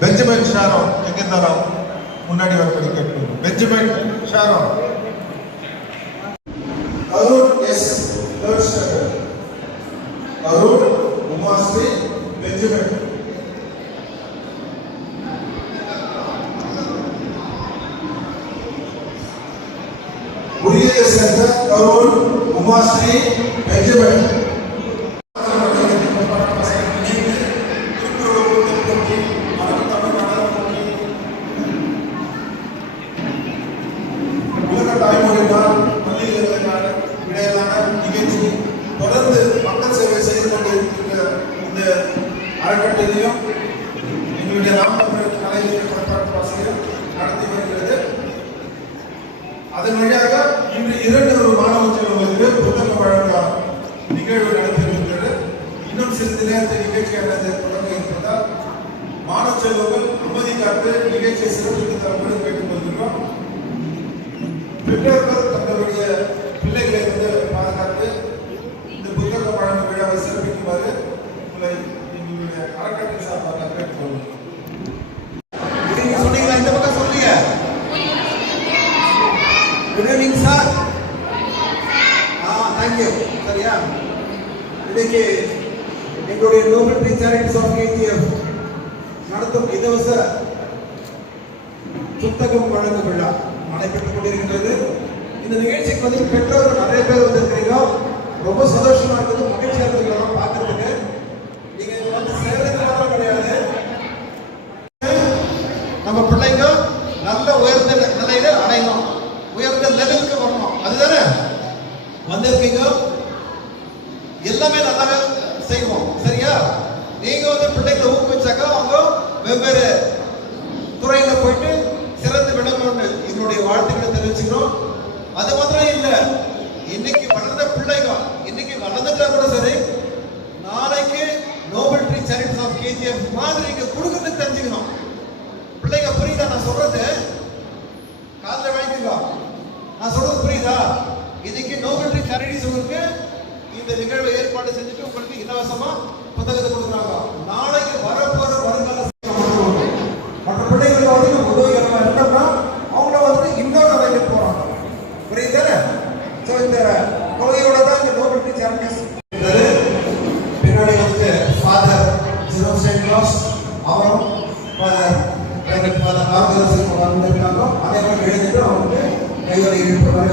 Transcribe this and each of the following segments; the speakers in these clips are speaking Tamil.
பெஞ்சமின் ஷாரோன் எங்க இருந்தாலும் முன்னாடி வரப்படி கேட்கணும். Benjamin Sharon. Arun is third standard. Arun, Umashree, Benjamin. உரிய சென்டர் அருண், உமாஸ்ரீ, பெஞ்சமின். தொடர்ந்து மக்கள் சேவை செய்து கொண்டிருக்கின்ற இந்த அறக்கட்டளையும் எங்களுடைய ராமநாதபுரம் கலைஞர் புறப்பாட்டு ஆசிரியர் நடத்தி வருகிறது. அதன் வழியாக இன்று 2 மாணவ செல்வங்களுக்கு புத்தக வழங்க நிகழ்வு நடத்தியிருக்கிறது. இன்னும் சிறிது நேரத்தில் நிகழ்ச்சியானது தொடங்க இருப்பதால் மாணவ செல்வங்கள் அனுமதி காத்து நிகழ்ச்சியை சிறப்பித்து தரப்படும் கேட்டுக் கொள்கிறோம். பெற்றோர்கள் தங்களுடைய பிள்ளைகளை பாதுகாத்து இந்த புத்தக வழங்க விழாவை சிறப்பிக்குமாறு உங்களை எங்களுடைய அறக்கட்டளை சார்பாக கேட்டுக்கொள்கிறோம். நீங்க சொன்னீங்களா? இந்த பக்கம் சொல்லுங்க. Good evening sir. தேங்க்யூ. சரியா, இன்னைக்கு எங்களுடைய noble tree charities of KGF நடத்தும் இலவச புத்தகம் வழங்க விழா நடைபெற்றுக் கொண்டிருக்கின்றது. இந்த நிகழ்ச்சிக்கு வந்து பெற்றோர்கள் நிறைய பேர் வந்திருக்கிறீங்க. ரொம்ப சந்தோஷமா இருக்குது, மகிழ்ச்சியா இருக்கிறதெல்லாம் பார்க்கறதுக்கு. நீங்க வந்து சேர்றதுக்கு மாத்திரம் கிடையாது, நம்ம பிள்ளைங்க நல்ல உயர்ந்த நிலையில அடையணும், உயர்ந்த லெவலுக்கு வரணும். அதுதானே வந்திருக்கீங்க. எல்லாமே நல்லாவே செய்வோம். சரியா, நீங்க வந்து பிள்ளைங்களை ஊக்குவிச்சாக்கா அவங்க வெவ்வேறு துறையில போயிட்டு சிறந்து விடணும்னு எங்களுடைய வாழ்த்துக்களை தெரிவிச்சுக்கிறோம். அது மாத்திரம் இல்ல, இன்னைக்கு வளர்ந்த பிள்ளைங்க இன்னைக்கு வளர்ந்துட்டா கூட சரி, நாளைக்கு noble tree charities of KGF மாதிரி இங்க கொடுக்கறதுக்கு தெரிஞ்சுக்கணும். பிள்ளைங்க புரியுதா நான் சொல்றது? காதுல வாங்கிக்கோ, நான் சொல்றது புரியுதா? இன்னைக்கு நோபல் ட்ரீ சேரிட்டிஸ் உங்களுக்கு இந்த நிகழ்வை ஏற்பாடு செஞ்சுட்டு உங்களுக்கு இலவசமா புத்தகத்தை கொடுக்குறாங்க. நாளைக்கு வரப்போற வருங்கால மற்ற பிள்ளைங்களுக்கு வந்து உதவிகரமா இருந்தோம்னா அவங்கள வந்து இன்னொரு வேலைக்கு போறாங்க. புரியுது? ஸோ இந்த கொள்கையோட தான் இந்த நோபல் ட்ரீ சேரிட்டிஸ். பின்னாடி வந்து ஃபாதர் ஜெரோம் செயின்ட் கிளாஸ் அவரும் ஃபாதர் ஆர்கனைசேஷன் வந்திருக்காங்க. அதே மாதிரி எழுதிட்டு அவங்களுக்கு கைவரை இழுப்பு வர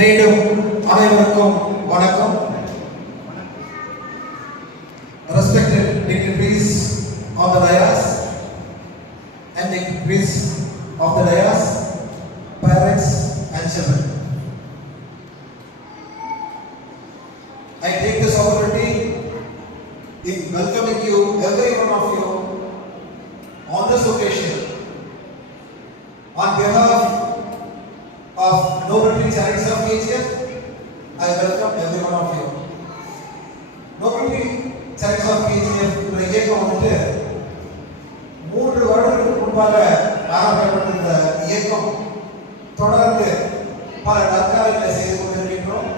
மீண்டும் அனைவருக்கும் வணக்கம். Respected dignitaries of the dais and dignitaries of the dais, parents and children, I take this opportunity in welcoming you, every one of you, on this occasion. On behalf of Nobel Tree Charities of KGF, I welcome every one of you. Nobel Tree Charities of KGF இயக்கம் வந்துட்டு 3 வருடங்களுக்கு முன்பாக ஆரம்பிக்கப்பட்ட இந்த இயக்கம் தொடர்ந்து பல நற்காரியங்களை செய்து கொண்டிருக்கின்றோம்.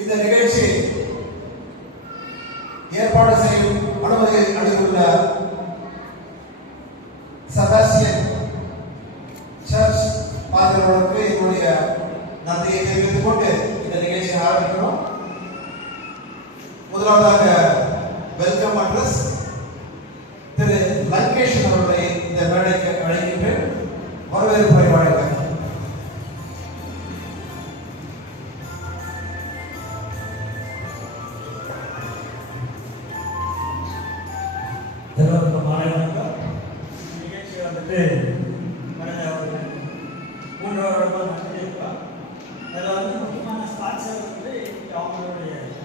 இந்த நிகழ்ச்சி ஏற்பாடு செய்யும் அனுமதி அளித்துள்ள செபாஸ்டியன் சர்ச் பாதிரியாருக்கு என்னுடைய நன்றியை தெரிவித்துக் கொண்டு இந்த நிகழ்ச்சியை ஆரம்பிக்கிறோம். முதலாவதாக வெல்கம் அட்ரஸ் திரு லங்கேஷன் அவர்களை இந்த மேடைக்கு அழைக்கின்றேன். வரவேற்புரை வழங்க.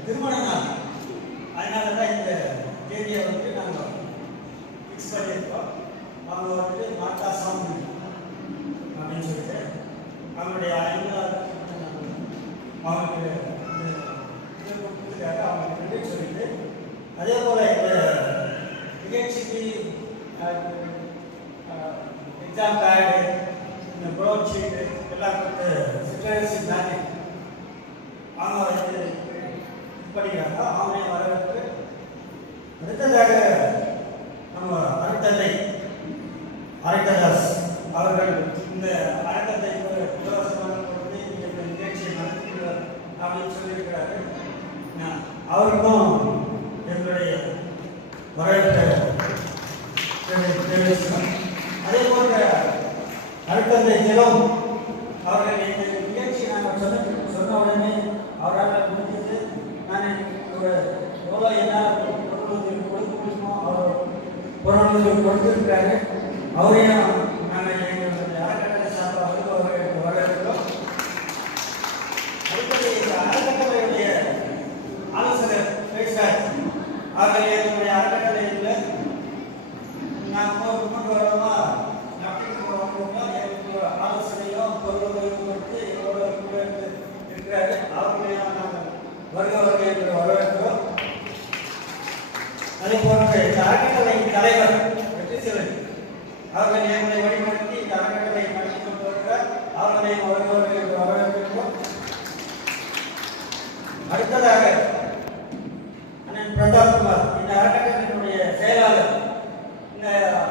திருமண நாள், அதனால தான் இந்த தேதியை வந்து நாங்கள் எக்ஸாம் பேடு, இந்த ப்ரௌன் ஷீட்டு எல்லாம் கொடுத்து சிற்றரசு தானே அவங்க வந்து படிக்கிறாங்க. அவங்களையும் வரவேற்று அடுத்ததாக நம்ம அருட்தந்தை அரங்கதாஸ் அவர்கள் இந்த அறக்கத்தை இலவசமாக கொடுத்து இந்த நிகழ்ச்சியை நடத்துகிறார் அப்படின்னு சொல்லியிருக்கிறாரு. அவருக்கும் எங்களுடைய வரவேற்பை தெரிவிக்கிறோம். அதே போன்ற அருட்தந்தை தினம் அவர்கள் இந்த நிகழ்ச்சி நாங்கள் சொன்ன உடனே அவரால் முடிஞ்சது நான் ஒரு எவ்வளோ என்னால் கொடுக்க முடியுமோ அவர் பொருள் கொடுத்துருக்காரு. அவரையும் நாங்கள் எங்களுடைய அறக்கட்டளை சார்பாக வரவேற்கிறோம். அடுத்தது இந்த அறக்கட்டளையுடைய ஆலோசகர் பேசுகிறார். அவர்கள் எங்களுடைய அறக்கட்டளையில் நாங்கள் 3 வருடமாக நடத்திட்டு போகிறோம். எங்களுக்கு ஆலோசனையும் பொருளுதவியும் கொடுத்து எங்களோட கூட இருக்கிறாரு. அவர்களையும் நாங்கள் வருகிறவர்கள் வரவேற்கிறோம். அதே போன்று இந்த அறக்கட்டளையின் தலைவர் வெற்றிசெல்வன் அவர்கள் எங்களை வழிநடத்தி இந்த அறக்கட்டளை நடத்தி கொண்டு வருகிறார். அவர்களையும் வருகிறவர்கள் வரவேற்கிறோம். அடுத்ததாக அண்ணன் பிரதாப் குமார் இந்த அறக்கட்டளையினுடைய செயலாளர். இந்த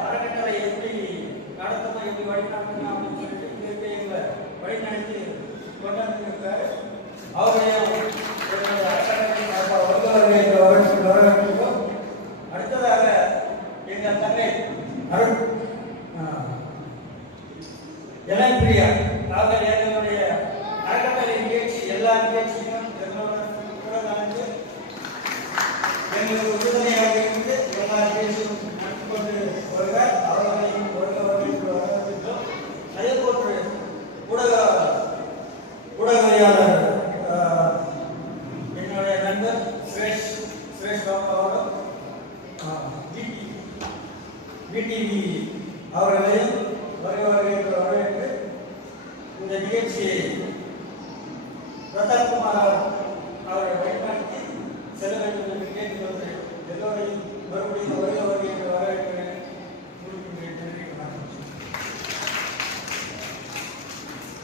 அறக்கட்டளை எப்படி நடத்தணும், எப்படி வழிநடத்தணும் அப்படின்னு சொல்லிட்டு இங்கே எங்களை வழிநடத்தி கொண்டாந்துருக்காரு. அவர்களையும் அறக்கட்டளை வருகிறவர்கள் வரவேற்கிறோம். அடுத்ததாக எங்கள் தங்கை அருண் இளம்பிரியா அவர்கள் எங்களுடைய அறக்கட்டளை நிகழ்ச்சி எல்லா நிகழ்ச்சியும் எங்களோட கூட நடந்து எங்களுக்கு உறுதுணையாக இருந்து எல்லா நிகழ்ச்சியும் நடத்தி கொண்டு வருகிறார். அவர்களையும் வரவேற்கிறோம். அதே போன்று ஊடகவியலாளர் என்னுடைய நண்பர் சுரேஷ் பாபு அவர்களும் பிடிவி அவர்களையும் வரவேற்று இந்த நிகழ்ச்சியை பிரதாப் குமார் அவரை பயன்படுத்தி செல்ல வேண்டும் என்று கேட்டுக்கொண்டு எல்லோரையும் மறுபடியும் வரவேற்று வரவேற்கிறேன்.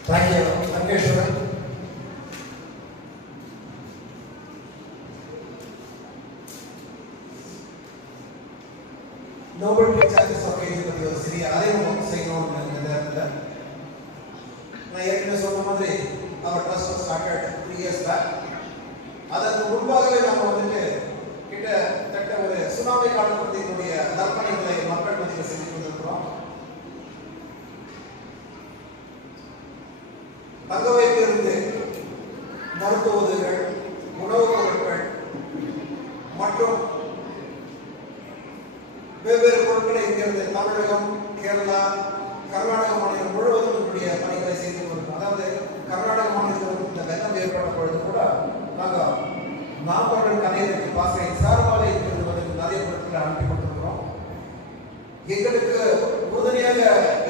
Thank you Venkateswaran. Nobel pictures office பற்றி ஒரு சிறிய அறிமுகம் செய்யணும்னு இந்த நேரத்தில் நான் ஏற்கனவே சொன்ன மாதிரி அவர் ட்ரஸ்ட் ஸ்டார்டட் 3 years பேக். அதற்கு முன்பாகவே நம்ம வந்துட்டு கிட்டத்தட்ட ஒரு சுனாமி காலத்தினுடைய நற்பணிகளை மக்கள் மத்தியில் செஞ்சு கொண்டிருக்கிறோம். தங்க வைப்பிலிருந்து மருத்துவ உதவிகள், உணவுப் பொருட்கள் மற்றும் வெவ்வேறு பொருட்களை இங்கிருந்து தமிழகம், கேரளா, கர்நாடக மாநிலம் முழுவதும் என்னுடைய பணிகளை செய்து கொண்டிருக்கோம். அதாவது கர்நாடக மாநிலத்தில் இந்த வெள்ளம் ஏற்பட்ட பொழுது கூட நாங்கள் நாமக்கல் கலைஞருக்கு பாசறை சார்பாலை இருந்து வந்து நிறைய பொருட்களை அனுப்பி கொண்டிருக்கிறோம். எங்களுக்கு உறுதுணையாக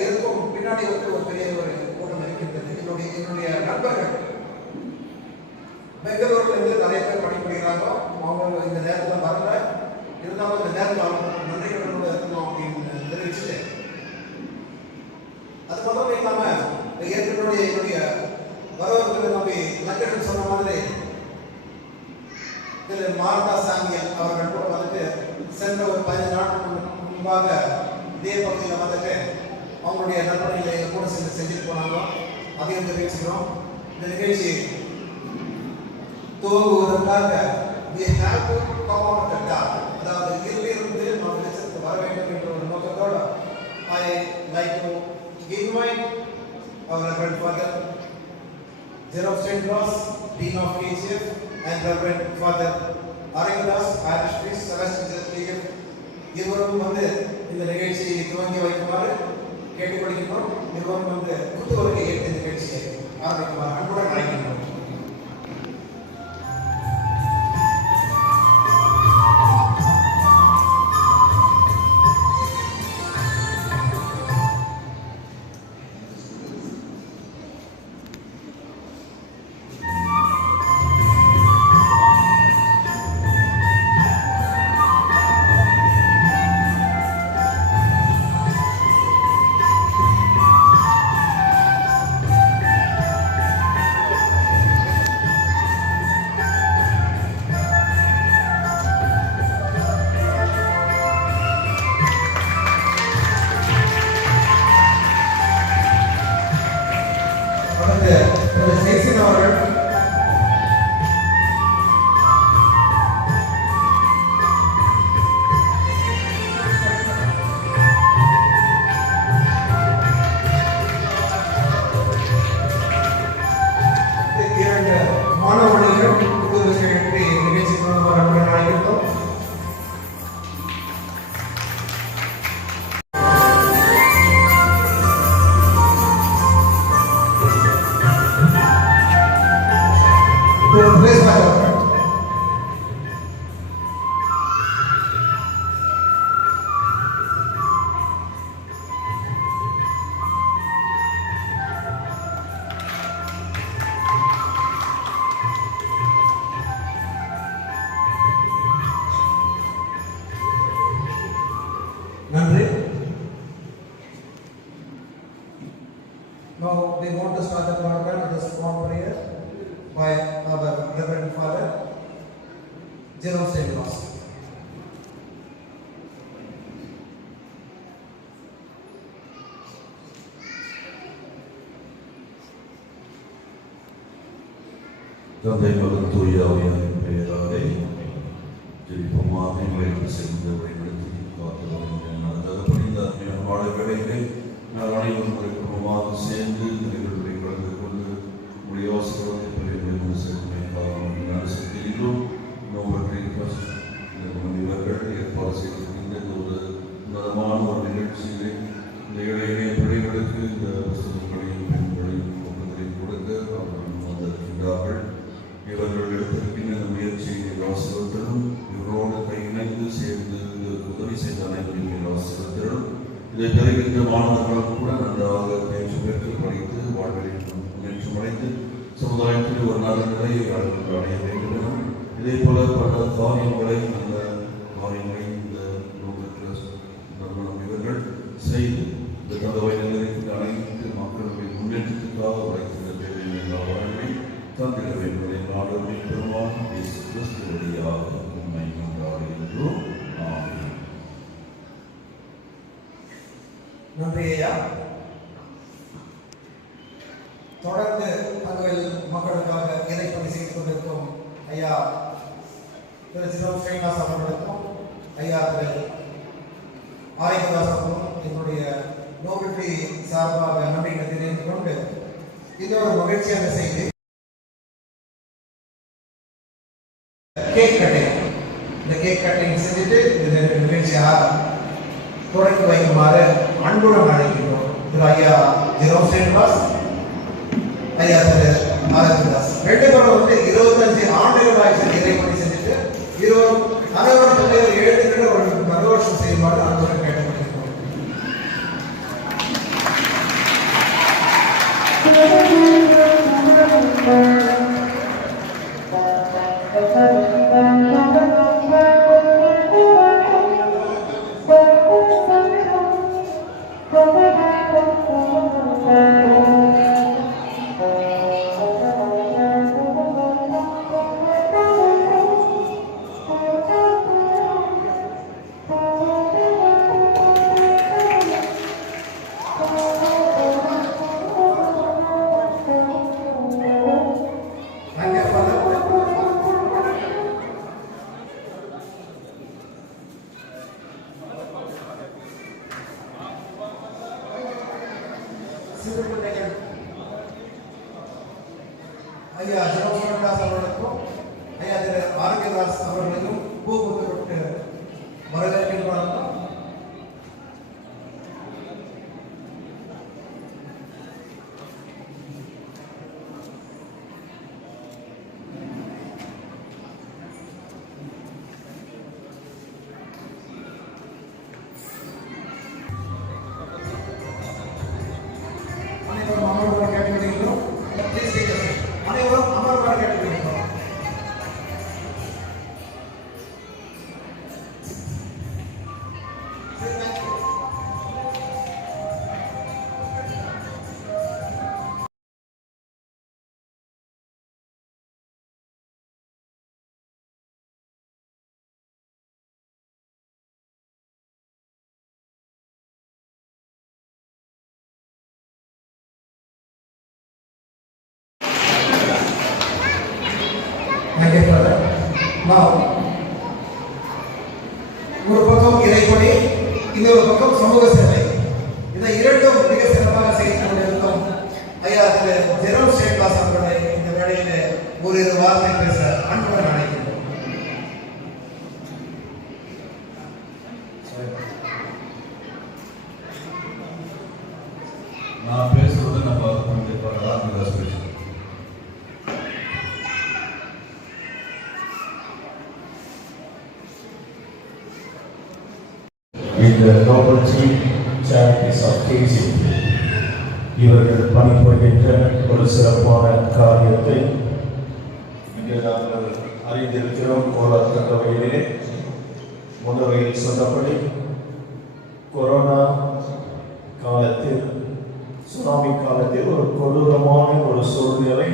இருக்கும் பின்னாடி வந்து ஒரு பெரிய ஒரு கூட்டம் இருக்கின்றது. என்னுடைய நண்பர்கள் பெங்களூர்ல இருந்து நிறைய பேர் பணிபுரிகிறாங்க. அவங்க இந்த நேரத்தில் வரல, இருந்தாலும் இந்த நேரத்தில் நன்றி கடனோட இருக்கணும் அப்படின்னு தெரிவிச்சுட்டு, அது மட்டும் இல்லாம என்னுடைய வரவர்களை நம்பி லக்கடன் சொன்ன மாதிரி திரு மார்டா சாங்கியல் அவர்கள் கூட வந்துட்டு சென்ற ஒரு 15 நாட்களுக்கு முன்பாக இதே பகுதியில் வந்துட்டு அவங்களுடைய நற்பணிகளை கூட செஞ்சுட்டு போனாங்க. அதையும் தெரிவிச்சுக்கிறோம். இந்த நிகழ்ச்சி துவங்குவதற்காக we have to come out of the dark. அதாவது இருளிலிருந்து நாம் வெளிச்சத்துக்கு வர வேண்டும் என்ற ஒரு நோக்கத்தோடு I like to invite our Reverend Father Jerome Stendros, Dean of KGF, and Reverend Father Aringas, Irish priest, Celestial இருவரும் வந்து இந்த நிகழ்ச்சியை துவங்கி வைக்குமாறு கேட்டுக்கொள்கிறோம். இருவரும் வந்து குத்துவரை ஏற்ற நிகழ்ச்சியை ஆரம்பிக்குமாறு அன்புடன் அழைக்கின்றோம். we want to start the program with a small prayer by our Reverend Father Jerome St. Ross. தந்தை மகன் தூய ஆவியாரின் பெயராலே ஜெபிப்போமாக. எங்களுக்கு சென்று வழிநடத்தி காத்து நடந்தபடி இந்த அருமையான பாடல்களை நான் அனைவரும் மறைப்பமாக சேர்ந்து நிகழ்வுகளை கலந்து கொண்டு உடைய அவசரத்தை பெரிய சேர்க்கிறோம். இவர்கள் ஏற்பாடு செய்திருக்கின்ற இந்த ஒரு உன்னதமான ஒரு நிகழ்ச்சியிலே இந்த இளைய பிள்ளைகளுக்கு இந்த புத்தகங்களையும் பெண்களையும் ஒன்றுகளை கொடுக்க அவர்கள் வந்திருக்கின்றார்கள். இவர்கள் எடுத்திருக்கின்ற இந்த முயற்சியை ஆசிரியர்களும் இவரோடு கையிணைந்து சேர்ந்து உதவி செய்த அனைவரையும் ஆசிரியர்களும் இதை பெறுகின்ற மாணவர்களும் கூட நன்றாக பயிற்சி பெற்று படித்து வாழ்வில் முன்னேற்றம் அடைந்து சமுதாயத்தில் ஒரு நல்ல நிலையை அடைய வேண்டும் எனும் இதே போல பல காரியங்களை நல்ல காரியங்களை இந்த நிறுவனம் இவர்கள் செய்து இந்த கதவை நிலையத்தில் அனைத்து மக்களுடைய முன்னேற்றத்துக்காக உழைக்கின்ற தேவையான வாழ்வை தந்திட வேண்டும். நாடுமை பெருமான இயேசு கிறிஸ்து வழியாக உண்மை கொண்டாடுகின்றோம். ஆமென். நன்றி ஐயா. தொடர்ந்து தங்கள் மக்களுக்காக இறைப்பணி செய்து கொண்டிருக்கும் ஐயா திரு ஜெரோம் ஸ்ரீனிவாஸ் அவர்களுக்கும் ஐயா திரு ஆரியதாஸ் அவர்களும் என்னுடைய நோபல்டி சார்பாக நன்றிகளை தெரிவித்துக் கொண்டு இன்னொரு மகிழ்ச்சியான செய்தி, கேக் கட்டிங். இந்த கேக் கட்டிங் செஞ்சுட்டு இந்த நிகழ்ச்சியாக தொடங்கி வைக்குமாறு அன்புடன் அழைக்கின்றோம். திரு ஐயா ஜெரோம் ஸ்ரீனிவாஸ், ஐயா திரு ஆரியதாஸ். ரெண்டு பேரும் 25 ஆண்டுகள் ஆட்சி இறைப்பணி செஞ்சுட்டு அனைவரும் எழுதுகிற ஒரு மறுவருஷம் செய்யுமாறு அன்புடன் கேட்டுக்கொண்டிருக்கிறோம். ஐயா ஜெரோம் ஸ்ரீனிவாஸ் அவர்களுக்கும் ஐயா திரு ஆரியதாஸ் அவர்களையும் பூ கொடுத்து வரவேற்கின்றோம். அனைவரும் அமர்வாக கேட்டுக்கொள்கிறோம். அனைவரும் அமர்வாக கேட்டுக்கொள்கிறோம். ஒரு பக்கம் இறைப்பணி, இன்னொரு பக்கம் சமூக சேவை, இதை இரண்டும் மிக சிறப்பாக செய்து கொண்டிருக்கும் ஐயா திரு ஜெரோம் ஸ்ரீனிவாஸ் அவர்களை இந்த வேளையில ஒரு வார்த்தை பேச அன்புடன் அழைக்கிறோம். நான் பேசுறது நம்ம ஆரியதாஸ் பேசுறேன். In the Nobility Charities of KC, இவர்கள் பணிபுரிகின்ற ஒரு சிறப்பான காரியத்தை இங்கே நாங்கள் அறிந்திருக்கிறோம். போராட்ட வகையிலே முன்னவையில் சொன்னபடி கொரோனா காலத்தில் சுனாமி காலத்தில் ஒரு கொடூரமான ஒரு சூழ்நிலை.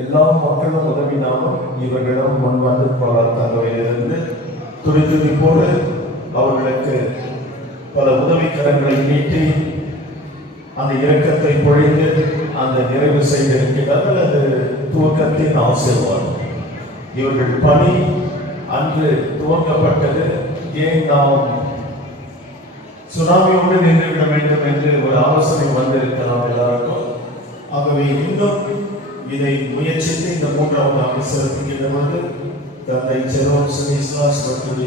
எல்லா மக்களும் உதவினாலும் இவர்களிடம் முன் வந்து பல தகவலிலிருந்து துடிதுடிப்போடு அவர்களுக்கு பல உதவிக்கரங்களை நீட்டி அந்த இரக்கத்தை பொழிந்து அந்த நிறைவு செய்திருக்கிறார்கள். அது துவக்கத்தின் ஆசீர்வாதம். இவர்கள் பணி அன்று துவக்கப்பட்டது. ஏன் நாம் சுனாமியோடு நின்றுவிட வேண்டும் என்று ஒரு ஆலோசனை வந்திருக்கலாம் எல்லாருக்கும். ஆகவே இன்னும் இதை முயற்சித்து இந்த 3வது ஆண்டு சிறப்பிக்கின்ற பொழுது தந்தை ஜெரோம் ஸ்டானிஸ்லாஸ் மற்றும்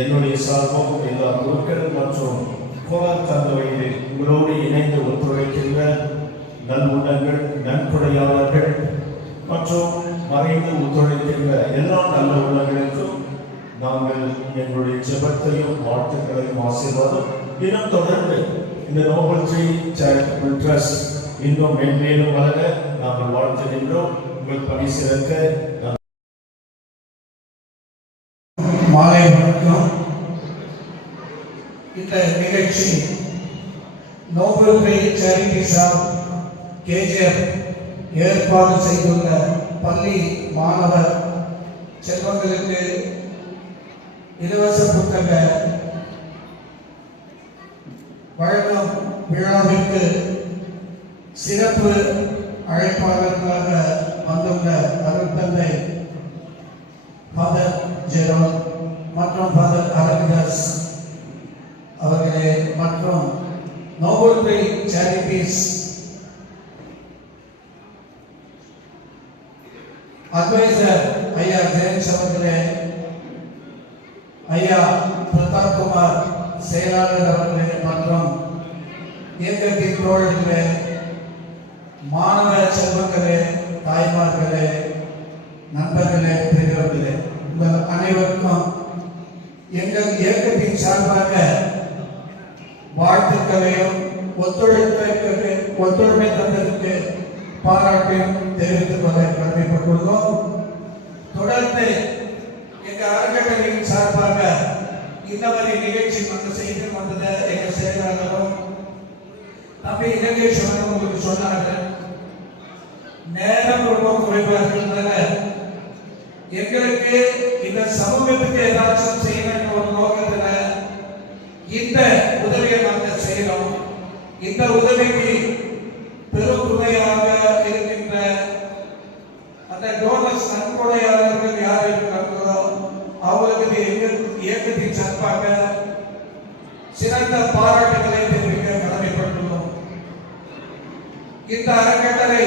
என்னுடைய சார்பும் எல்லா குருக்கள் மற்றும் கோலார் தந்தையில் உங்களோடு இணைந்து ஒத்துழைக்கின்ற நல்வுள்ளங்கள், நன்கொடையாளர்கள் மற்றும் மறைந்து ஒத்துழைக்கின்ற எல்லா நல்ல உள்ளங்களுக்கும் நாங்கள் எங்களுடைய ஜெபத்தையும் வாழ்த்துக்களையும் ஆசீர்வாதம் இன்னும் தொடர்ந்து இந்த நோபல் ட்ரீ சேரிட்டபிள் ட்ரஸ்ட் இன்னும் மென்மேலும் வளர நாங்கள் வாழ்த்துகின்றோம். உங்கள் பணி சிறக்க மாலை வணக்கம். இந்த நிகழ்ச்சி Nobel tree charity shop KGF ஏற்பாடு செய்துள்ள பள்ளி மாணவர் செல்வங்களுக்கு இலவச புத்தக வழங்கும் விழாவிற்கு சிறப்பு அழைப்பாளர்களாக வந்துள்ள அருட்தந்தை ஃபாதர் ஜெரோம் மற்றும் ஃபாதர் அலெக்சாண்டர் அவர்களே மற்றும் நோபல் ட்ரீ சேரிட்டிஸ் அட்வைசர் ஐயா ஜெயன்ஸ் அவர்களே, ஐயா பிரதாப் குமார் செயலாளர் அவர்களே மற்றும் இயக்கத்தின் தோழர்களே, மாணவ செல்வங்களே, தாய்மார்களே, நண்பர்களே, பெரியவர்களே, உங்கள் அனைவருக்கும் எங்கள் இயக்கத்தின் சார்பாக வாழ்த்துக்களையும் ஒத்துழைமை தந்ததற்கு பாராட்டையும் தெரிவித்துக் கொள்ள கடமைப்பட்டுள்ளோம். தொடர்ந்து எங்கள் அறக்கட்டளையின் சார்பாக இந்த மாதிரி நிகழ்ச்சி செய்து வந்ததை எங்கள் செயலாளரும் தம்பி இலங்கேஸ்வரன் உங்களுக்கு சொன்னார்கள். நேரம் ரொம்ப குறைவாக இருந்ததால எங்களுக்கு இந்த சமூகத்துக்கு ஏதாச்சும் செய்யணும் ஒரு நோக்கத்துல இந்த உதவியை நாங்கள் செய்யறோம். இந்த உதவிக்கு பெரும் துணையாக இருக்கின்ற அந்த டோனர்ஸ் நன்கொடையாளர்கள் யார் இருக்கிறார்களோ அவர்களுக்கு எங்கள் இயக்கத்தின் சார்பாக சிறந்த பாராட்டுகளை தெரிவிக்க கடமைப்பட்டுள்ளோம். இந்த அறக்கட்டளை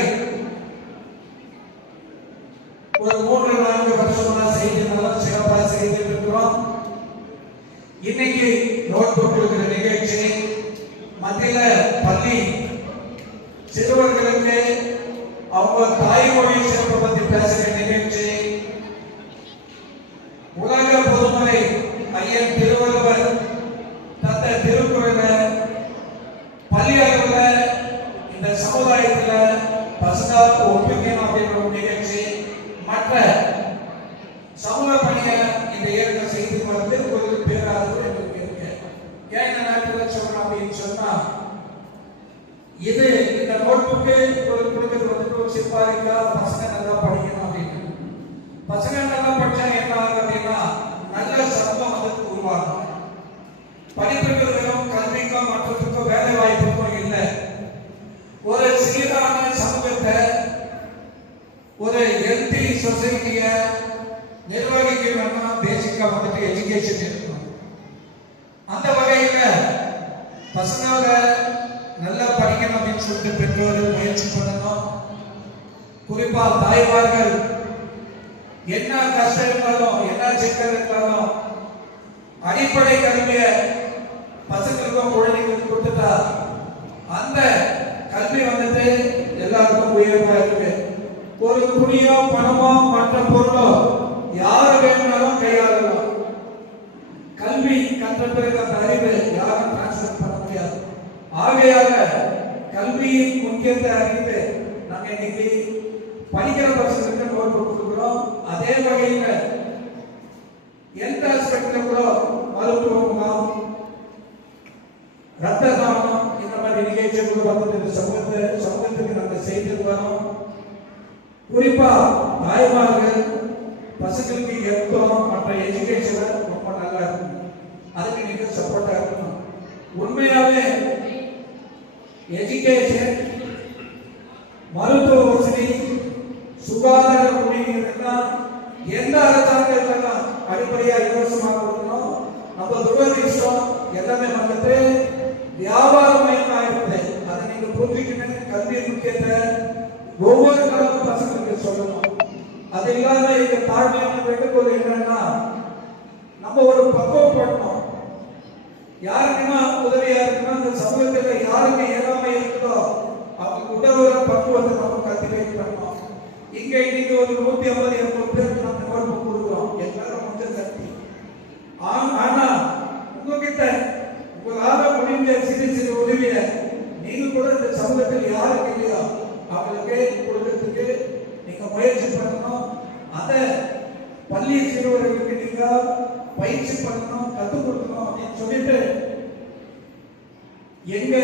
ஒரு 3-4 வருஷமா செய்திருந்தாலும் சிறப்பாக செய்திருக்கிறோம். இன்னைக்கு நோட் போட்டிருக்கிற நிகழ்ச்சி மத்தியில பள்ளி சிறுவர்களுக்கு அவங்க தாய்மொழி சிறப்பை பத்தி பேசுகிற நிகழ்ச்சி. உலக பொதுமறை ஐயன் திருவள்ளுவர் தந்த திருக்குறளை பள்ளி அளவுல இந்த சமுதாயத்துல பசங்க ஒப்பிக்கணும் அப்படின்ற ஒரு நிகழ்ச்சி. மற்ற சமூக பணியை இந்த இயக்கம் செய்து வந்து ஒரு பேராதரவு எங்களுக்கு இருக்கு. ஏன் இந்த நாட்டில் சொல்றோம் அப்படின்னு சொன்னா இது இந்த நோட்புக்கு ஒரு கொடுக்கிறது வந்துட்டு ஒரு சிப்பாரிக்கா பசங்க நல்லா படிக்கணும் அப்படின்னு. பசங்க நல்லா படிச்சா என்ன ஆகும் அப்படின்னா நல்ல சமூகம் வந்து உருவாகும். படிப்புக்கு வெறும் கல்விக்கும் மற்றதுக்கும் வேலை வாய்ப்புக்கும் இல்லை. ஒரு சீரான சமூகத்தை ஒரு ஹெல்தி சொசைட்டியை நிர்வகிக்கணும்னா பேசிக்கா வந்துட்டு எஜுகேஷன் இருக்கணும். அந்த வகையில பசங்க நல்லா படிக்கணும் அப்படின்னு சொல்லிட்டு பெற்றோர்கள் முயற்சி பண்ணணும். குறிப்பா தாய்மார்கள் என்ன கஷ்டம் இருந்தாலும் என்ன சிக்கல் இருந்தாலும் அடிப்படை கல்வியை பசங்களுக்கும் குழந்தைகளுக்கு கொடுத்துட்டா அந்த கல்வி வந்துட்டு எல்லாருக்கும் உயர்வா இருக்கு. ஒரு துணியோ பணமோ மற்ற பொருளோ யார் வேணும்னாலும் கையாளலாம். கல்வி கற்ற பிறகு அந்த அறிவு யாரும் டிரான்ஸ்ஃபர் பண்ண முடியாது. ஆகையாக கல்வியின் முக்கியத்தை அறிந்து நாங்கள் இன்னைக்கு படிக்கிற பசங்களுக்கு நோட் கொடுக்கிறோம். அதே வகையில் எந்த ஆஸ்பெக்ட்ல கூட மருத்துவ முகாம், ரத்த தானம் விஷயங்கள் வந்து இந்த சமூகத்துக்கு நாங்கள் செய்திருக்கிறோம். குறிப்பா தாய்மார்கள் பசங்களுக்கு எத்தம் மற்ற எஜுகேஷன் ரொம்ப நல்லா இருக்கும். அதுக்கு நீங்க சப்போர்ட்டா இருக்கணும். உண்மையாவே எஜுகேஷன், மருத்துவ வசதி, சுகாதார குடிநீர் எந்த அரசாங்கம் அடிப்படையா இலவசமாக இருக்கணும். நம்ம துரதிர்ஷ்டம் எல்லாமே வந்துட்டு வியாபாரமயமா இருக்குது. அதை நீங்க புரிஞ்சுக்கணும். கல்வி முக்கியத்தை ஒவ்வொரு காலமும் பசங்களுக்கு சொல்லணும். அது இல்லாம எங்க தாழ்மையான வேண்டுகோள் என்னன்னா, நம்ம ஒரு பக்குவப்படணும். யாருக்குன்னா உதவியா இருக்குன்னா இந்த சமூகத்துல யாருக்கு ஏறாம இருக்குதோ அவங்க உதவுற பக்குவத்தை நம்ம கல்டிவேட் பண்ணணும். இங்க இன்னைக்கு ஒரு 150-200 பேருக்கு நம்ம நோட்டு கொடுக்குறோம். எல்லாரும் கொஞ்சம் சக்தி. ஆனா உங்ககிட்ட உங்களால முடிஞ்ச சிறு சிறு உதவியை நீங்க கூட இந்த சமூகத்தில் யாருக்கு இல்லையோ அவங்களுக்கு கொடுக்கறதுக்கு நீங்க முயற்சி பண்ணணும். அதை பள்ளி சிறுவர்களுக்கு நீங்க பயிற்சி பண்ணணும், கற்றுக் கொடுக்கணும் அப்படின்னு சொல்லிட்டு எங்க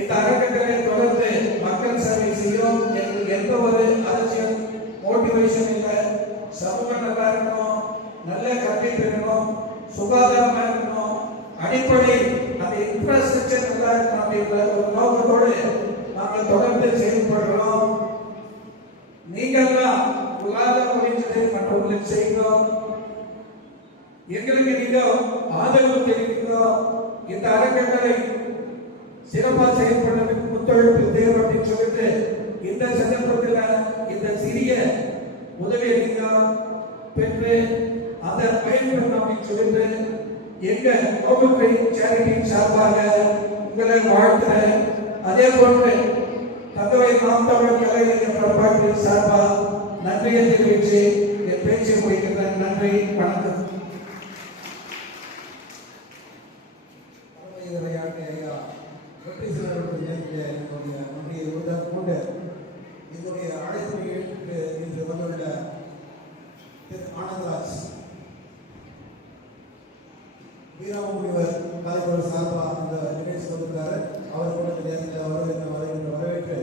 இந்த அறக்கட்டளை தொடர்ந்து மக்கள் சேவை செய்யும். எங்களுக்கு எந்த ஒரு அரசியல் மோட்டிவேஷன் இல்லை. சமூகம் நல்லா இருக்கணும், நல்ல கல்வி பெறணும், சுகாதாரமா இருக்கணும், அடிப்படை அந்த இன்ஃப்ராஸ்ட்ரக்சர் நல்லா இருக்கணும் அப்படிங்கிற ஒரு நோக்கத்தோடு நாங்கள் தொடர்ந்து செயல்படுறோம். நீங்கள்லாம் உங்களால முடிஞ்சதை மற்றவங்களுக்கு செய்யணும். எங்களுக்கு நீங்க ஆதரவு தெரிவிக்கணும். இந்த அறக்கட்டளை சிறப்பாக செயல்படுறதுக்கு முத்தொழிப்பு தேவை அப்படின்னு சொல்லிட்டு இந்த சந்தர்ப்பத்தில் இந்த சிறிய உதவியை நீங்க பெற்று அதை பயன்படுத்தணும் அப்படின்னு சொல்லிட்டு எங்க கோபுரை சேரிட்டி சார்பாக உங்களை வாழ்த்துறேன். அதே போன்று தகவலை நாம் தமிழர் கலைஞர் பிரபாகரி சார்பா நன்றியை தெரிவித்து என் பேச்சை முடிக்கின்றேன். நன்றி, வணக்கம். என்னுடைய அழைப்பை ஏற்று இன்று வந்துள்ள திரு ஆனந்தராஜ் வீராமுனிவர் கலைஞர் சார்பா அந்த நிகழ்ச்சி வந்திருக்காரு. அவர் கூட வரவேற்று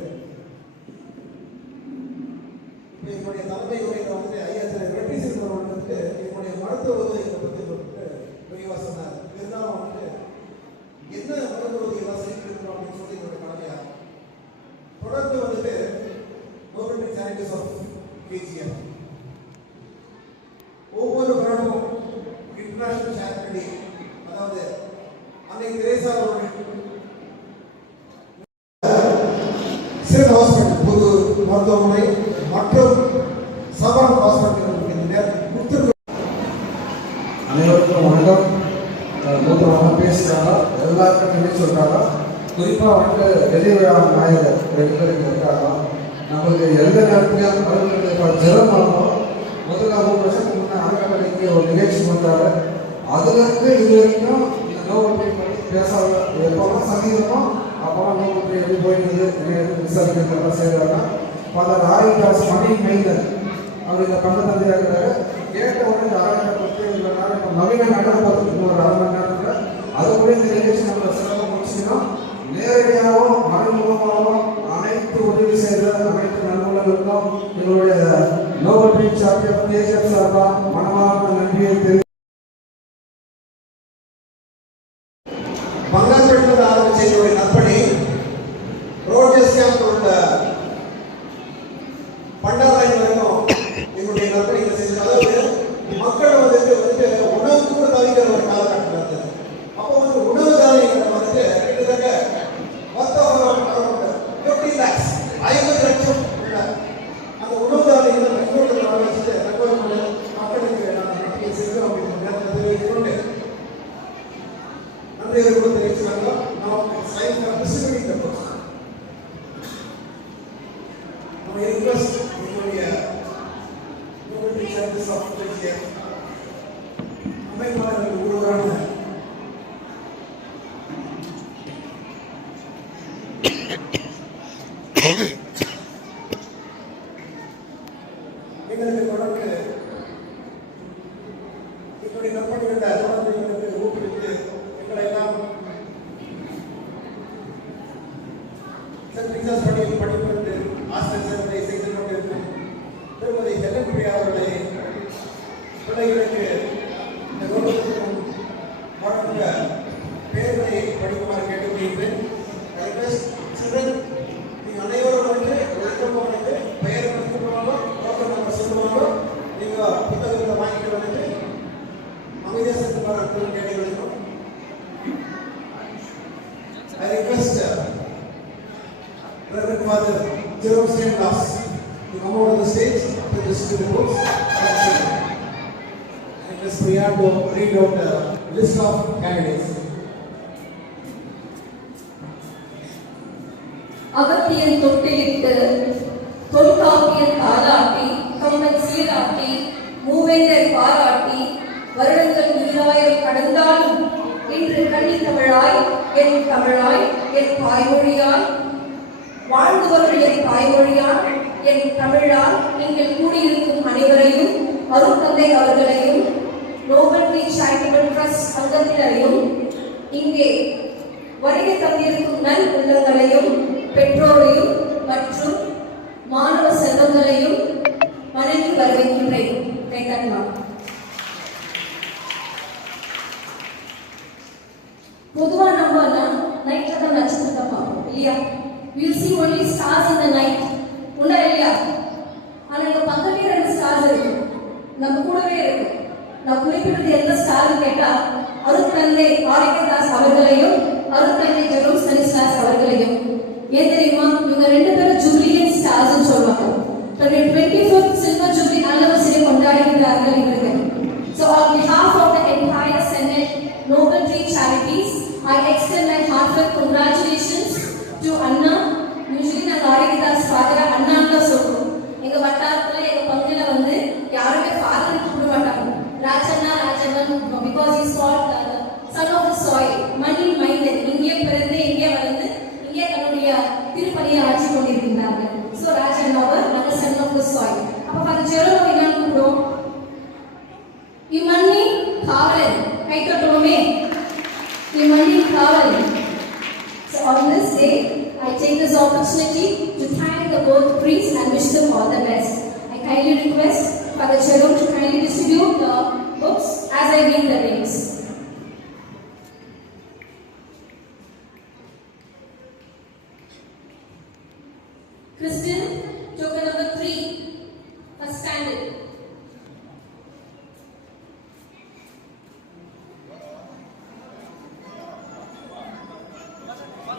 இப்போ என்னுடைய தலைமை உரையில் வந்துட்டு ஐயா திரு வெற்றி செல்வன் வந்துட்டு என்னுடைய மருத்துவ உதவியை பற்றி வந்துட்டு விரிவாக சொன்னார். இருந்தாலும் வந்துட்டு என்ன மருத்துவ உதவி எல்லாம் செய்யணும் அப்படின்னு சொல்லி என்னுடைய கடமையா தொடர்ந்து வந்துட்டு நோபல் சேரிட்டிஸ் ஆஃப் கேஜிஎஃப் ஒவ்வொரு வருடமும் இன்டர்நேஷனல் சேரிட்டி, அதாவது அன்னை தெரேசா அவர்கள் சிறு ஹாஸ்பிட்டல், பொது மருத்துவமனை மற்றும் சபான் ஹாஸ்பிட்டல் அனைவருக்கும் வணக்கம். மூத்தமாக பேசுகிறாங்க, எல்லாருக்கும் நன்றி சொல்கிறாங்க. குறிப்பாக வந்து வெளிவிழா நாயகர் 2 பேருக்கு இருக்காங்க. நம்மளுக்கு எந்த நேரத்துலையும் மருத்துவ ஜலம் ஆகும். முதல்ல 3 வருஷத்துக்கு முன்னே அறக்கட்டளைக்கு ஒரு நிகழ்ச்சி வந்தாரு. அதுலேருந்து இது வரைக்கும் இந்த நோபல் பற்றி பேசாத எப்போலாம் சந்திக்கிறோமோ அப்போலாம் நோபல் எப்படி போயிருந்தது விசாரிக்கிறதெல்லாம் செய்கிறாங்க. பல ராயல்தாஸ் மணி மைந்தர் அவர் இந்த பண்ட தந்தையாக இருக்கிறாரு. கேட்ட உடனே இந்த அறக்கட்டளை பற்றி இவ்வளோ நேரம் இப்போ நவீன நடப்பது இன்னொரு 1/2 மணி நேரத்தில் அது கூட இந்த நிகழ்ச்சி நம்ம சிறப்பாக முடிச்சுக்கணும். நேரடியாகவும் மறைமுகமாகவும் அனைத்து உதவி செய்த அனைத்து நண்பர்களுக்கும் எங்களுடைய நோபல் பீச் சார்பில் தேசிய சார்பாக மனமார்ந்த நன்றியை தெரிவித்து பங்களாதேஷில் ஆரம்பிச்ச என்னுடைய நற்பணி ரோஜர்ஸ் கேம்ப் உள்ள பண்டாராய் வரைக்கும் என்னுடைய நற்பணிகளை செஞ்சு, அதாவது மக்கள் வந்துட்டு உணவுக்கு கூட தவிக்கிற ஒரு காலகட்டத்தில் இருந்தது. அப்போ வந்து உணவு தானியங்களை வந்துட்டு கிட்டத்தட்ட 50 lakhs 50 லட்சம் உள்ள அந்த உணவு தானியங்களை பெங்களூரில் வர வச்சுட்டு மக்களுக்கு நான் நன்றியை செய்கிறோம் அப்படின்னு நேரத்தில் தெரிவித்துக்கொண்டு நன்றியை கூட தெரிவிச்சுக்காங்க. நாம் sign for distributing the books. நம்ம ரிக்வெஸ்ட் என்னுடைய நோபல் பீச் சார்பிஸ் ஆஃப் கேஜிஎஃப் அமைப்பாளர்கள் ஒருவரான எங்களுக்கு தொடர்ந்து என்னுடைய நற்பணிகளை தொடர்ந்து எங்களுக்கு ஊக்குவித்து எங்களை எல்லாம் சென்ட் டீச்சர்ஸ் படிப்பது ஆசிரியர் சேவை செய்து கொண்டிருக்கும் திருமதி ஹெலன் பிரியா அவர்களை பிள்ளைகளுக்கு இந்த கௌரவத்திற்கும் வழங்க பேருரை படிக்குமாறு கேட்டுக்கொள்கிறேன். சில்ட்ரன், நீங்கள் அனைவரும் வந்து எழுதும்போது பெயர் கொடுத்துருவாங்களோ டோக்கன் நம்பர் சொல்லுவாங்களோ நீங்கள் புத்தகத்தை வாங்கிட்டு வந்துட்டு அமைதியாக சென்று கேட்டுக்கொள்கிறோம். I request Reverend Father Jerome Stendas to come over the stage to distribute the books. And Ms. Priya to read out the list of candidates. Agathiyan தொட்டிலிட்டு Tholkappiyan தாலாட்டி கம்மன் சீராட்டி மூவேந்தர் பாராட்டி வருடங்கள் 2000 கடந்தாலும் இன்று கன்னி தமிழாய் என் தாய்மொழியாய் வாழ்ந்து வரும் என் தாய்மொழியால் என் தமிழால் நீங்கள் கூடியிருக்கும் அனைவரையும் அருட்தந்தை அவர்களையும் நோபல் பீஸ் சேரிட்டபிள் ட்ரஸ்ட் அங்கத்தினரையும் இங்கே வருகை தந்திருக்கும் நல் உள்ளங்களையும் பெற்றோரையும் மற்றும் மாணவ செல்வங்களையும் வணங்கி வரவேற்கின்றேன். பொதுவா நம்ம நைட்ல தான் நட்சத்திரத்தை பார்ப்போம் இல்லையா? we'll see only stars in the night. உண்டா இல்லையா? ஆனா இங்க பக்கத்துலயே 2 ஸ்டார்ஸ் இருக்கு, நம்ம கூடவே இருக்கு. நான் குறிப்பிட்டது எந்த ஸ்டார் கேட்டா அருட்தந்தை ஆரோக்கியதாஸ் அவர்களையும் அருட்தந்தை ஜெரோம் ஸ்டனிஸ்லாஸ் அவர்களையும். ஏன் தெரியுமா? இவங்க 2 பேரும் ஜூபிலியன் ஸ்டார்ஸ் சொல்லுவாங்க. தன்னுடைய 24th சில்வர் ஜூபிலி ஆனிவர்சரி கொண்டாடுகிறார்கள் இவர்கள். So on behalf of the entire Senate Noble Tree Charities, I extend my heartfelt congratulations to Anna. Usually நாங்க ஆரோக்கியதாஸ் ஃபாதர் அண்ணான்னு தான் சொல்றோம். எங்க வட்டாரத்துல எங்க பங்குல வந்து யாருமே ஃபாதர் கூப்பிட மாட்டாங்க. ராஜண்ணா because he is called the son of the soil, மண்ணின் மைந்தன். இங்கே பிறந்து இங்கே வளர்ந்து இங்கே தன்னுடைய திருப்பணியை ஆட்சி கொண்டிருக்கிறார்கள். So ராஜண்ணாவர் நாங்க son of the soil. அப்ப ஃபாதர் ஜெரோம் என்னன்னு கூப்பிடுவோம்? இம்மண்ணின் காவலன். கை தட்டுவோமே. இம்மண்ணின் காவலன். So on this day, I take this opportunity to thank the both priests and wish them all the best. I kindly request Father Jerome to kindly distribute the books as I read the names. Kristen, token number 3, first standard.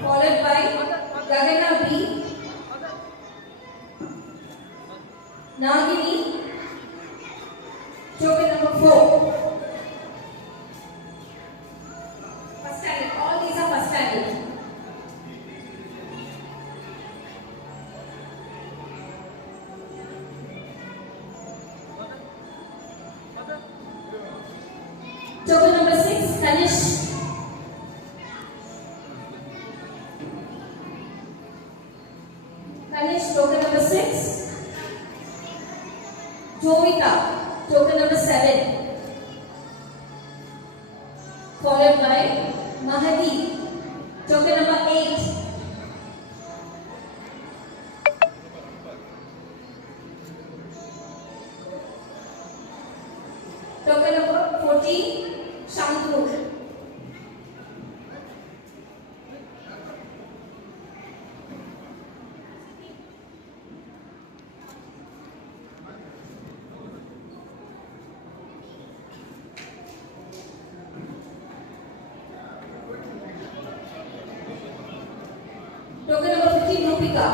Followed by Gagana B, Nagini, token number 4. First standard. All these are first standard. Token number 6, Kanish. Kanish, token number 6. Jovita, token number 7. Followed by Mahadi, token number 8. Token number 14, Shantanu. Token number 15, Rupika.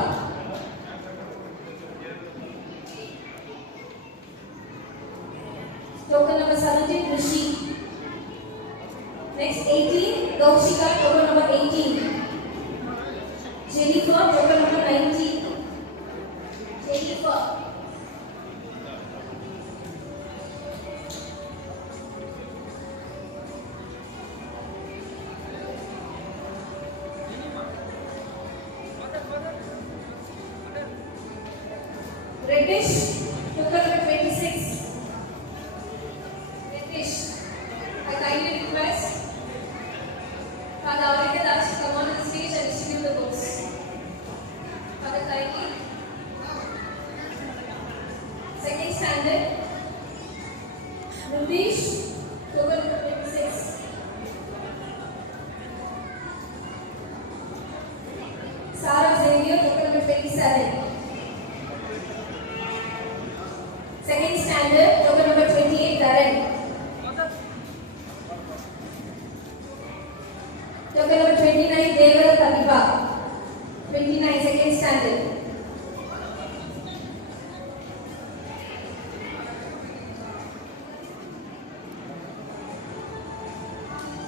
Token number 17, Rishi. Next 18, Kaushika, token number 18. Jennifer, token number 19. Jennifer. Reddish, token number 26. Reddish. I kindly request Father Aurika Das to come on the stage and distribute the books.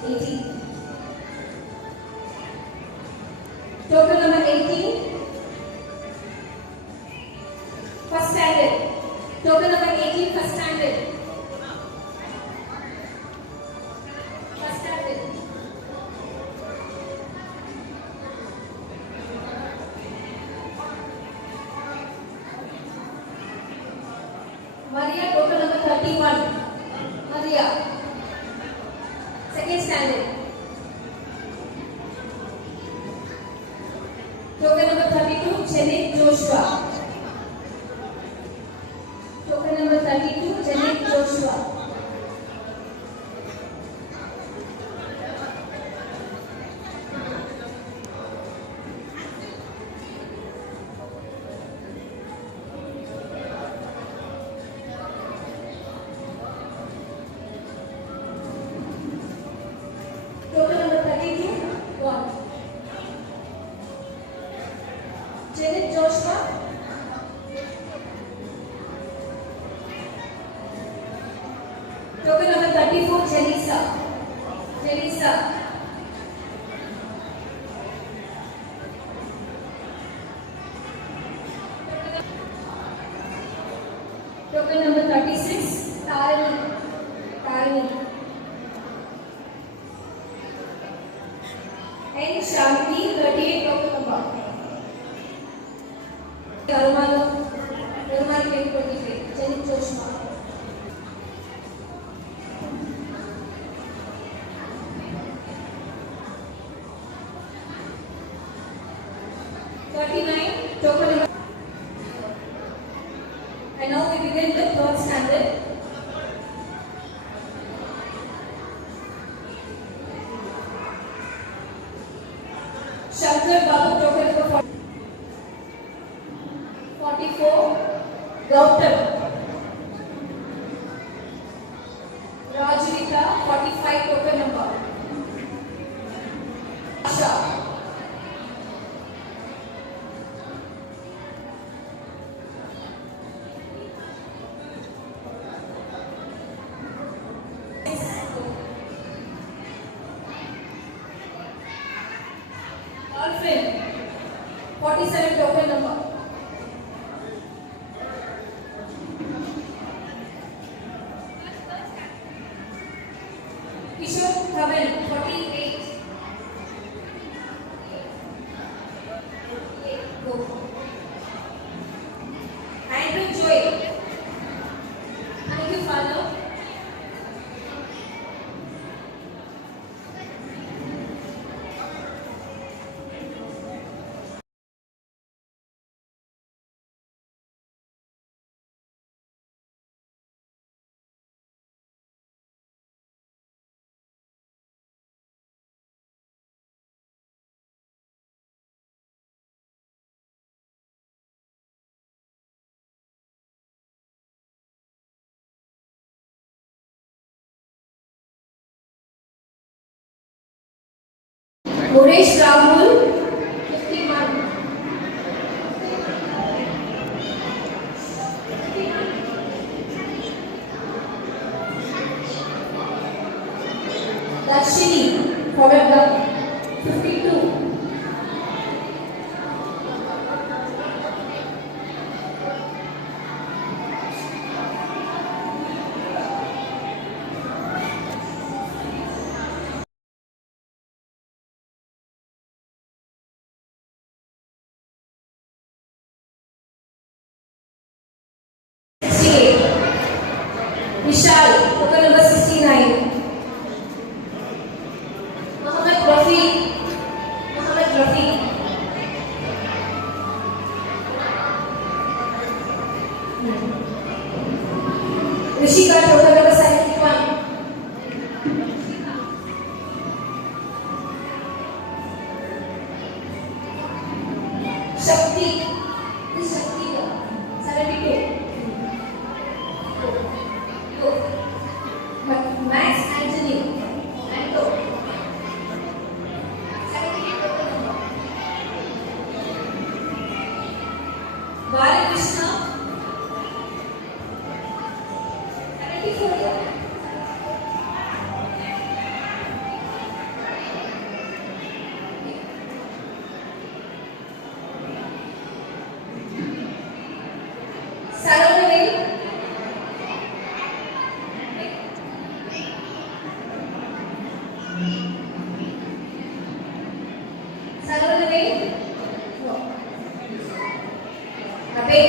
18. Token number 18. First standard. Token number 18, first standard. First standard. Maria, token number 31. Maria. Second standard. Token number 32, Janet Joshua. Token number 32, Janet Joshua. Token number 32, 1. Janet Joshua. Token number 34, Janisa. Janisa. Token number 36, Tarini. Tarini. And Shanti, 38 token number. Karumalo. Karumalo 25, Janet Joshua. Token number. And now we begin with third standard. Shankar Babu, token number 44. Gautam. Rajulita, 45, token number. Asha. Alfred, 47, token number. Kishore Dhawan, 48. Go. Andrew Joy. Thank you, Father. Muresh Rahul, 51. Darshini, Kodaga, 52. Vishal, token number 69. Muhammad Rafi,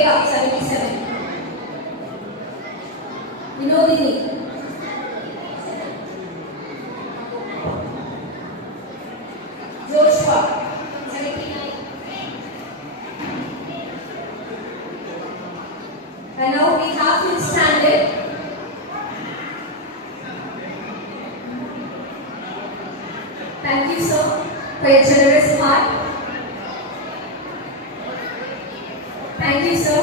Viveka 77. Vinodini. Joshua 79. And now we have him standing. Thank you, sir, for your generous heart. Thank you, sir.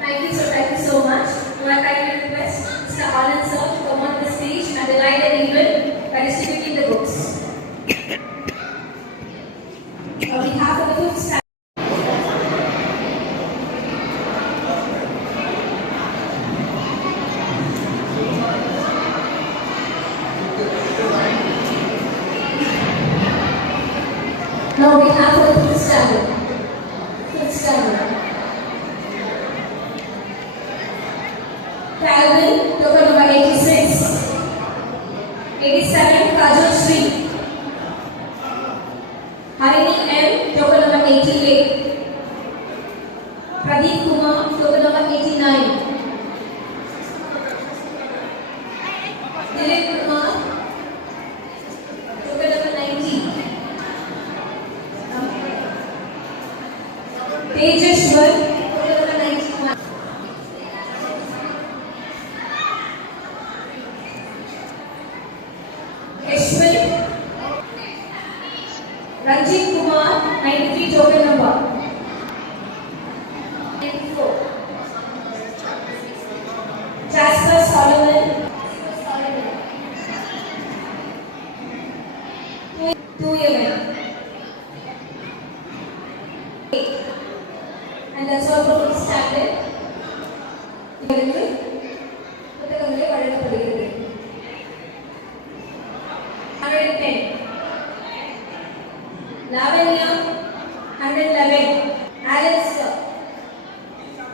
Thank you, sir. Thank you so much. Now I kindly request Mr. Anand, sir, to come on the stage and delight the evening by distributing the books. On behalf of the fifth stand. Now we have for the fifth standard. Fifth standard. Calvin, token number 86. 87, Kajal Sri. Harini M, token number 88. Pradeep Kumar, token number 89. Dilip Kumar, token number 90. Tejashwar, token number 91. Ashwin, Ranjit Kumar, 93, token number 94. Jasper Solomon, 2 years. And that's all from the standard. இவருக்கு புத்தகங்களை வழங்கப்படுகிறது. 110. Lavanya 111. Alex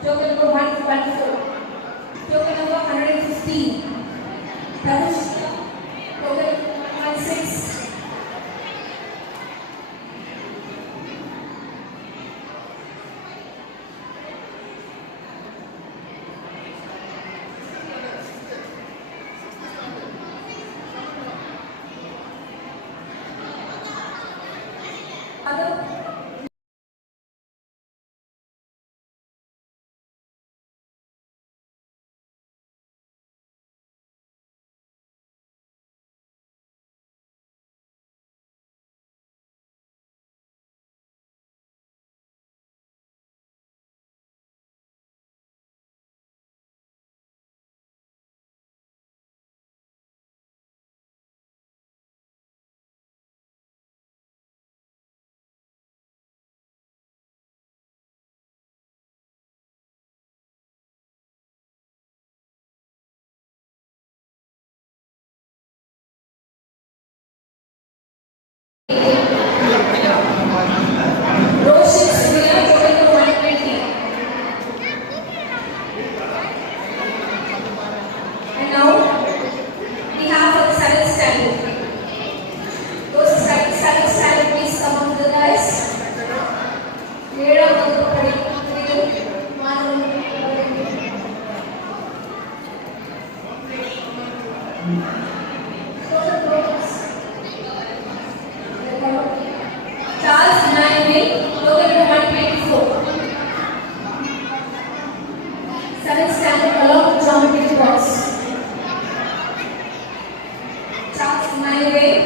token number 114. Token number 115. Tanushka token number 16. Other Roshan Surya, token number 120. And now we have for the seventh standard. Those seventh standard, please come on to the dais. Mera Madhupadi, Charles Emmanuel, token number 124. Seventh standard along with geometry box. Charles Emmanuel.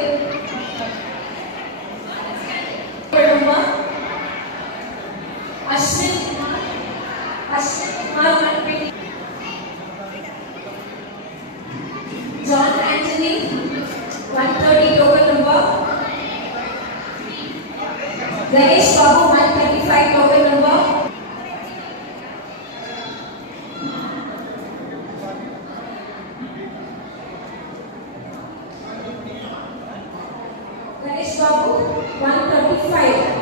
Number Ashwin Kumar 120. John Anthony 130, token number. Ganesh Babu 125, token number. Ganesh Babu 135.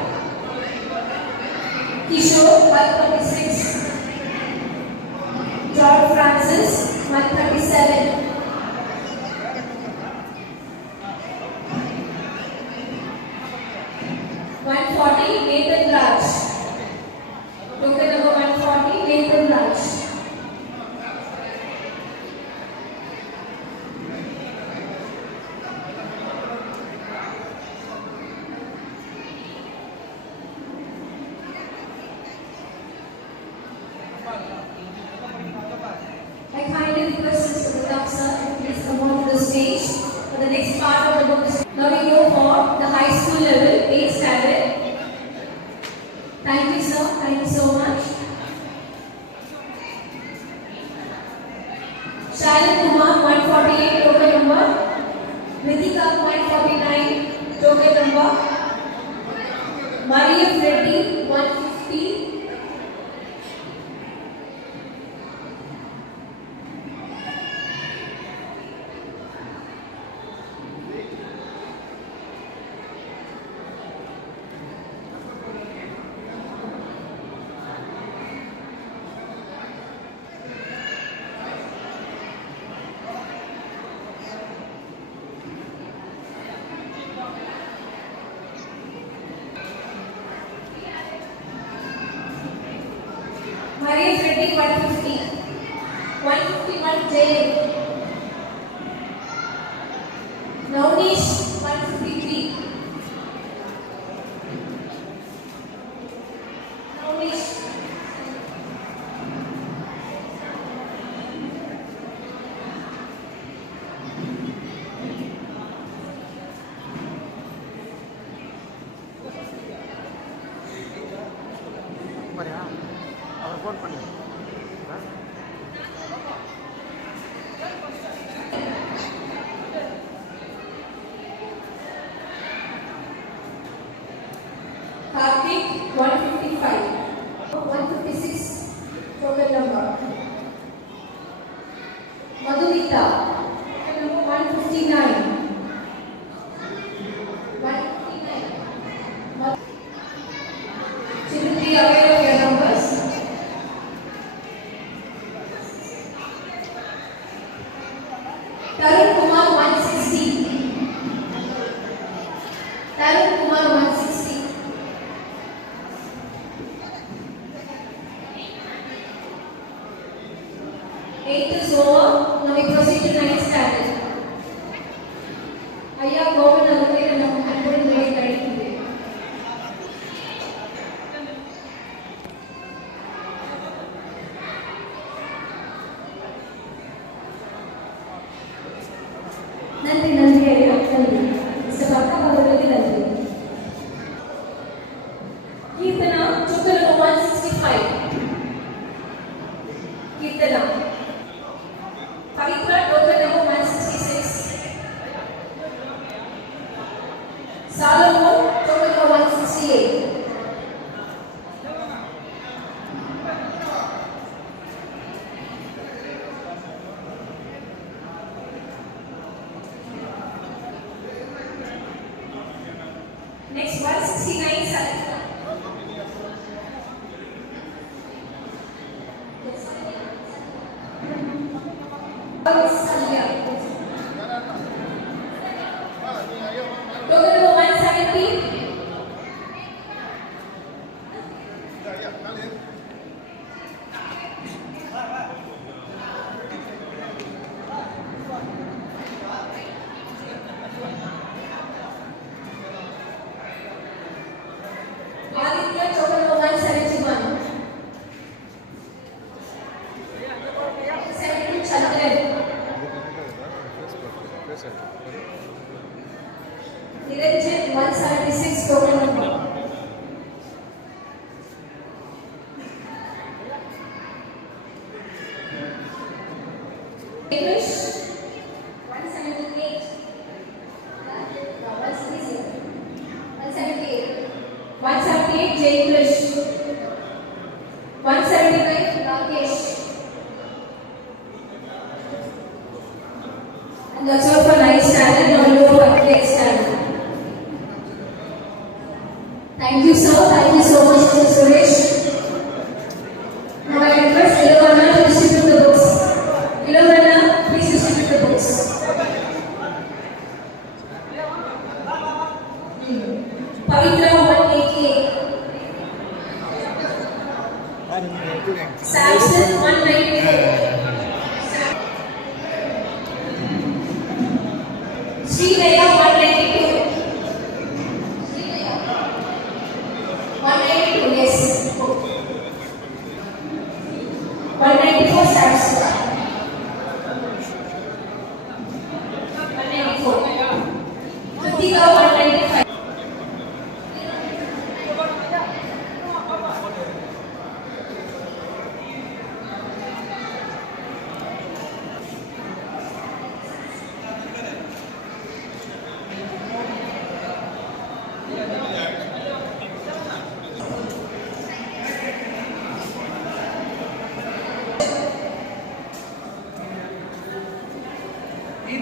Kishore 136. George Francis 137. Nathan Raj. Shalan Kumar 148 token number, Ritika 149 token number, Maria Freddy 150, Maria Freddy 150, 151 Jay, Navneesh 153, Navneesh, Karthik 155, 156 token number, Madhumita token number 159, 159. Should you be aware of your numbers? Tarun Kumar 160, Tarun Kumar 160, eighth is over. Now we proceed to ninth standard. Ayya Govind Alukaya nam anbudin grade கிடைக்குது. நன்றி நன்றி ஐயா நன்றி. மிஸ்டர் பக்கா அவர்களுக்கு நன்றி. Keerthana token number 165, Kirtana. Pavitra token number 166, Solomon token number 168, next 169 Salika. Salya. Token number 170. Aditya token number 171. 172 Chandran. Niranjan 176 token number. English 178. 178 Jay English. 179 Rakesh. And that's all for ninth standard. Now we go for eighth standard. Thank you, sir. Thank you so much, Mr. Suresh. Now I request Ilovana to distribute the books. Ilovana, please distribute the books. Pavitra 188, Samson 194, Srileya 192, 192, yes, 194 Samson, 194, Kritika 195. Now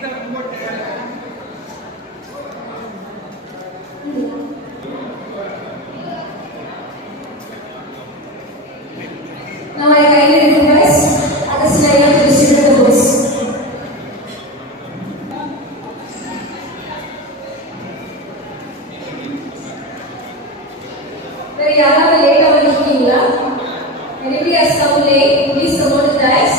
I kindly request at this line to distribute the books. வேற யாராவது லேட்டா வந்திருக்கீங்களா? Anybody has come late? Please come on the dais.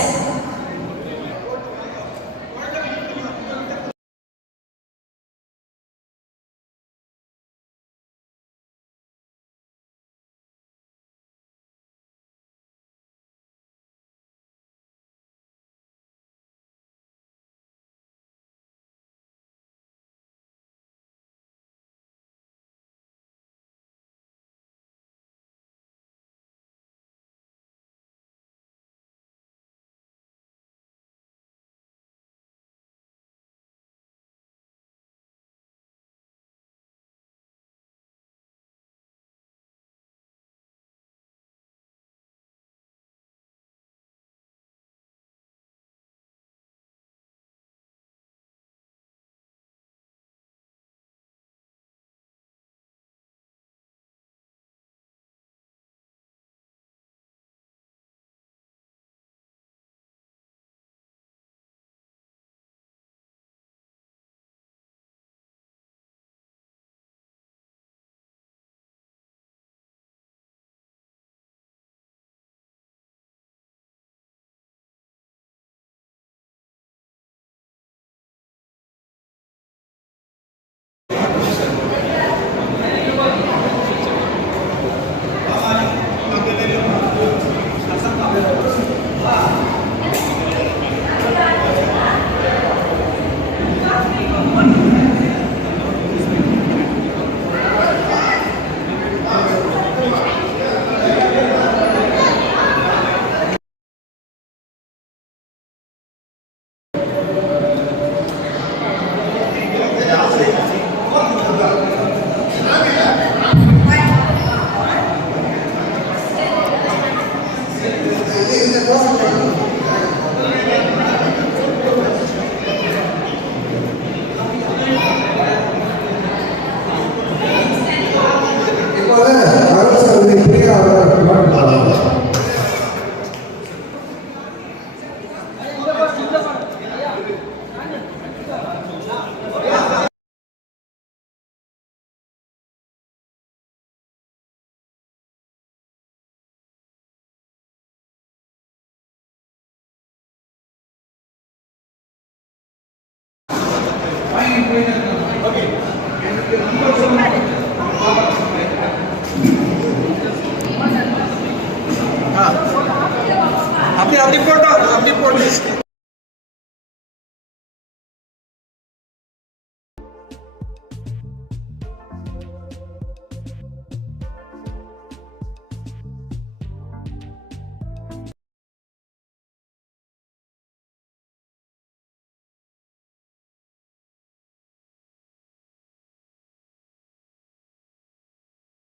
அப்படி போட்டோம் அப்படி போட்டு